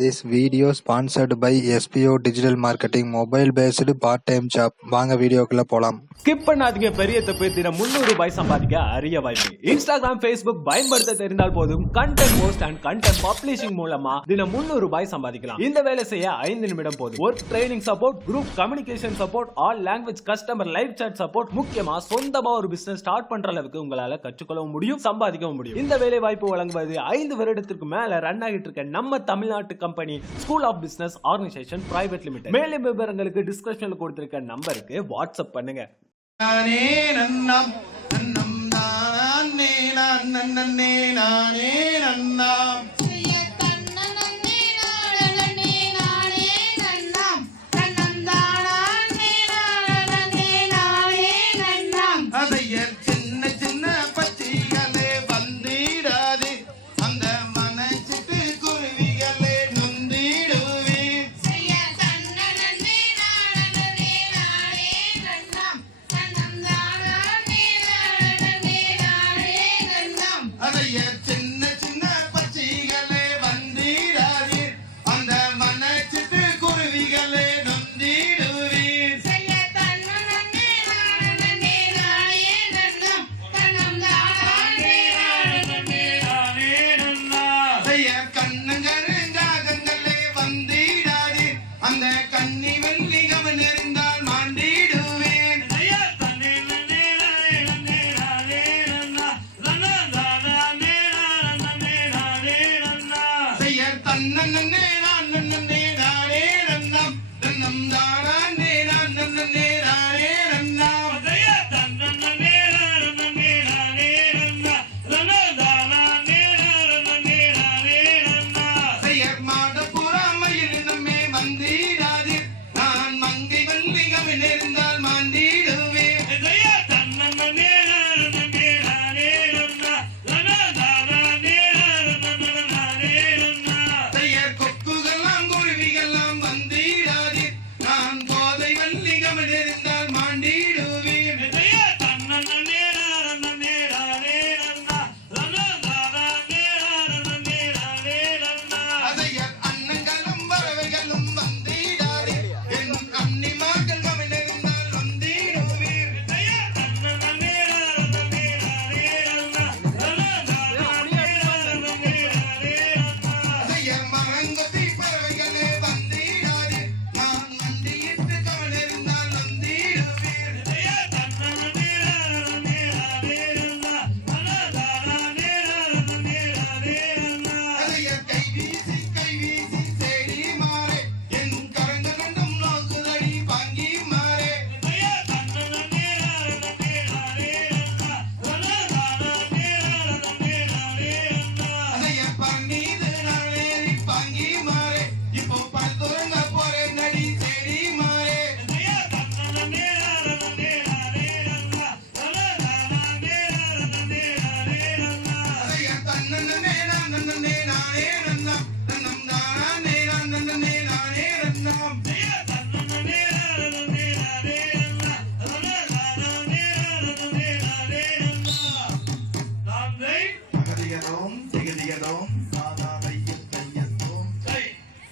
This video sponsored by SPO digital marketing mobile based part time job வாங்க வீடியோக்குள்ள போலாம். Skip பண்ணாதீங்க பெரிய தப்பு தினம் முன்னூறு ரூபாய் சம்பாதிக்க அரிய வாய்ப்பு. இன்ஸ்டாகிராம் ஃபேஸ்புக் பயன்படுத்த தெரிந்தால் போதும். Content post and content publishing மூலமா தினம் முன்னூறு ரூபாய் சம்பாதிக்கலாம். இந்த வேலை செய்ய ஐந்து நிமிடம் போதும். Work training support group communication support all language customer live chat support முக்கியமா சொந்தமா ஒரு பிசினஸ் ஸ்டார்ட் பண்ற அளவுக்கு உங்களால கற்றுக்கொள்ளவும் முடியும் சம்பாதிக்கவும் முடியும். இந்த வேலை வாய்ப்பு வழங்குவது ஐந்து வருடத்திற்கு மேல ரன் ஆகிட்டு இருக்க நம்ம தமிழ்நாட்டு company school of business organisation private limited மேலும் விவரங்களுக்கு டிஸ்கிரிப்ஷன்ல கொடுத்திருக்க நம்பருக்கு வாட்ஸ்அப் பண்ணுங்க. நானே நன்னம் நன்னம் நானே end. None, none,